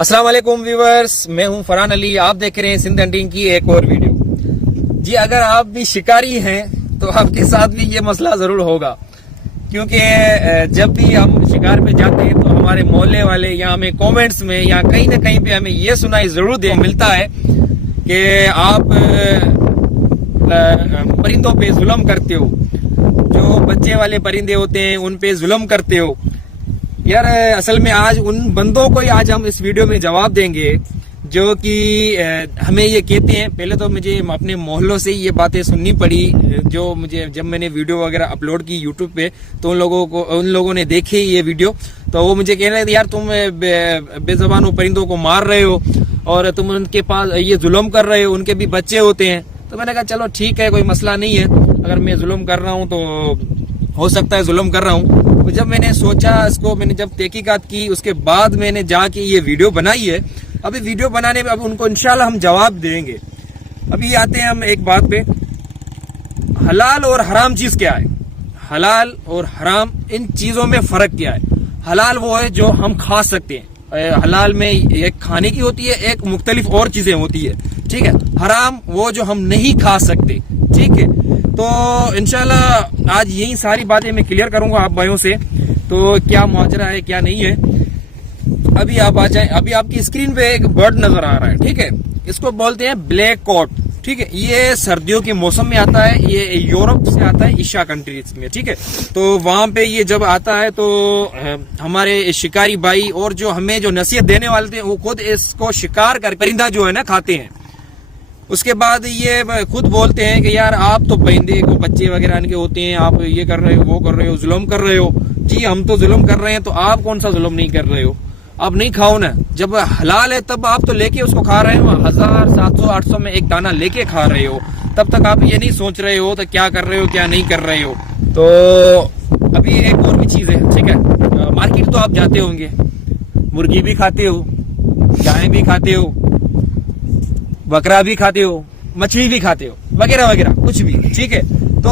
अस्सलाम वालेकुम व्यूअर्स, मैं हूं फरहान अली। आप देख रहे हैं सिंध हंटिंग की एक और वीडियो। जी, अगर आप भी शिकारी हैं तो आपके साथ भी ये मसला जरूर होगा, क्योंकि जब भी हम शिकार पे जाते हैं तो हमारे मोहल्ले वाले या हमें कमेंट्स में या कहीं ना कहीं पे हमें ये सुनाई जरूर दे मिलता है कि आप परिंदों पे जुल्म करते हो, जो बच्चे वाले परिंदे होते हैं उन पे जुल्म करते हो। यार असल में आज उन बंदों को ही आज हम इस वीडियो में जवाब देंगे जो कि हमें ये कहते हैं। पहले तो मुझे अपने मोहल्लों से ये बातें सुननी पड़ी, जो मुझे जब मैंने वीडियो वगैरह अपलोड की यूट्यूब पे तो उन लोगों ने देखे ये वीडियो, तो वो मुझे कह रहे थे यार तुम बेज़बानों परिंदों को मार रहे हो और तुम उनके पास ये जुल्म कर रहे हो, उनके भी बच्चे होते हैं। तो मैंने कहा चलो ठीक है, कोई मसला नहीं है, अगर मैं जुल्म कर रहा हूँ तो हो सकता है जुल्म कर रहा हूँ। तो जब मैंने सोचा, इसको मैंने जब तहकीकात की, उसके बाद मैंने जाके ये वीडियो बनाई है। अभी वीडियो बनाने में अब उनको इंशाल्लाह हम जवाब देंगे। अभी आते हैं हम एक बात पे, हलाल और हराम चीज क्या है। हलाल और हराम इन चीजों में फर्क क्या है। हलाल वो है जो हम खा सकते हैं, हलाल में एक खाने की होती है, एक मुख्तलिफ और चीजें होती है, ठीक है। हराम वो जो हम नहीं खा सकते, ठीक है। तो इंशाल्लाह आज यही सारी बातें मैं क्लियर करूंगा आप भाइयों से, तो क्या माजरा है क्या नहीं है। अभी आप आ जाएं, अभी आपकी स्क्रीन पे एक बर्ड नजर आ रहा है, ठीक है। इसको बोलते हैं ब्लैक कॉट, ठीक है। ये सर्दियों के मौसम में आता है, ये यूरोप से आता है, एशिया कंट्रीज में, ठीक है। तो वहां पे ये जब आता है तो हमारे शिकारी भाई और जो हमें जो नसीहत देने वाले थे वो खुद इसको शिकार कर परिंदा जो है ना खाते हैं। उसके बाद ये खुद बोलते हैं कि यार आप तो परिंदे को बच्चे वगैरह इनके होते हैं, आप ये कर रहे हो, वो कर रहे हो, जुल्म कर रहे हो। जी हम तो जुल्म कर रहे हैं, तो आप कौन सा जुल्म नहीं कर रहे हो। आप नहीं खाओ ना, जब हलाल है तब आप तो लेके उसको खा रहे हो, 1000, 700, 800 में एक दाना लेके खा रहे हो, तब तक आप ये नहीं सोच रहे हो तो क्या कर रहे हो क्या नहीं कर रहे हो। तो अभी एक और भी चीज है, ठीक है। मार्केट तो आप जाते होंगे, मुर्गी भी खाते हो, गाय भी खाते हो, बकरा भी खाते हो, मछली भी खाते हो, वगैरह वगैरह कुछ भी, ठीक है। तो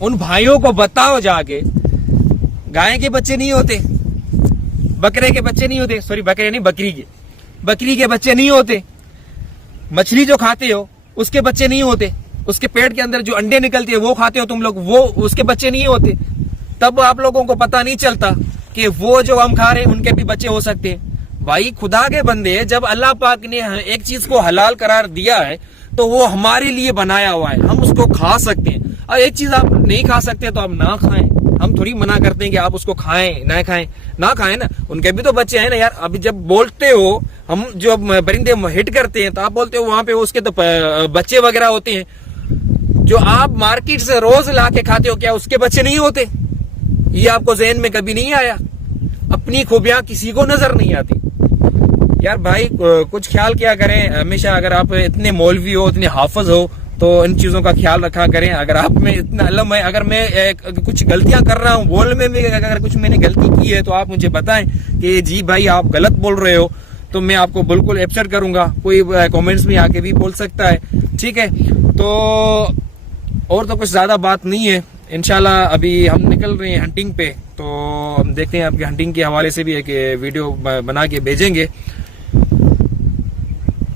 उन भाइयों को बताओ जाके, गाय के बच्चे नहीं होते, बकरे के बच्चे नहीं होते, सॉरी बकरे नहीं, बकरी के बच्चे नहीं होते। मछली जो खाते हो उसके बच्चे नहीं होते, उसके पेट के अंदर जो अंडे निकलते हैं वो खाते हो तुम लोग, वो उसके बच्चे नहीं होते। तब आप लोगों को पता नहीं चलता कि वो जो हम खा रहे हैं उनके भी बच्चे हो सकते हैं। भाई खुदा के बंदे, जब अल्लाह पाक ने एक चीज को हलाल करार दिया है तो वो हमारे लिए बनाया हुआ है, हम उसको खा सकते हैं। और एक चीज आप नहीं खा सकते तो आप ना खाएं, हम थोड़ी मना करते हैं कि आप उसको खाएं ना खाएं, ना खाएं ना, उनके भी तो बच्चे हैं ना यार। अभी जब बोलते हो, हम जो परिंदे हिट करते हैं तो आप बोलते हो वहां पे उसके तो बच्चे वगैरह होते हैं। जो आप मार्केट से रोज ला के खाते हो, क्या उसके बच्चे नहीं होते। ये आपको ज़हन में कभी नहीं आया। अपनी खूबियां किसी को नजर नहीं आती यार। भाई कुछ ख्याल किया करें हमेशा। अगर आप इतने मौलवी हो, इतने हाफिज हो, तो इन चीजों का ख्याल रखा करें। अगर आप में इतना इल्म है, अगर मैं कुछ गलतियां कर रहा हूं बोलने में भी, अगर कुछ मैंने गलती की है तो आप मुझे बताएं कि जी भाई आप गलत बोल रहे हो, तो मैं आपको बिल्कुल एक्सेप्ट करूंगा। कोई कमेंट्स में आके भी बोल सकता है, ठीक है। तो और तो कुछ ज्यादा बात नहीं है। इंशाल्लाह अभी हम निकल रहे हैं हंटिंग पे, तो हम देखते हैं आपके हंटिंग के हवाले से भी एक वीडियो बना के भेजेंगे।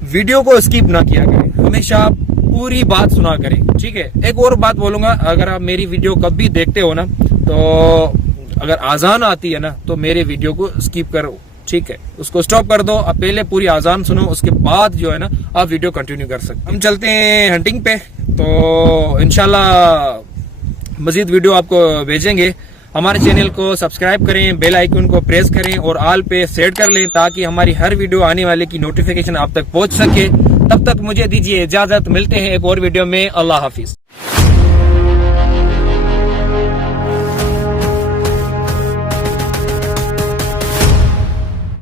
वीडियो को स्किप ना किया करें, हमेशा पूरी बात सुना करें, ठीक है। एक और बात बोलूंगा, अगर आप मेरी वीडियो कभी देखते हो ना, तो अगर आजान आती है ना तो मेरे वीडियो को स्किप करो, ठीक है। उसको स्टॉप कर दो, आप पहले पूरी आजान सुनो, उसके बाद जो है ना आप वीडियो कंटिन्यू कर सकते। हम चलते हैं हंटिंग पे, तो इंशाल्लाह मजीद वीडियो आपको भेजेंगे। हमारे चैनल को सब्सक्राइब करें, बेल आइकन को प्रेस करें और ऑल पे सेट कर लें, ताकि हमारी हर वीडियो आने वाले की नोटिफिकेशन आप तक पहुंच सके। तब तक मुझे दीजिए इजाजत, मिलते हैं एक और वीडियो में। अल्लाह हाफिज।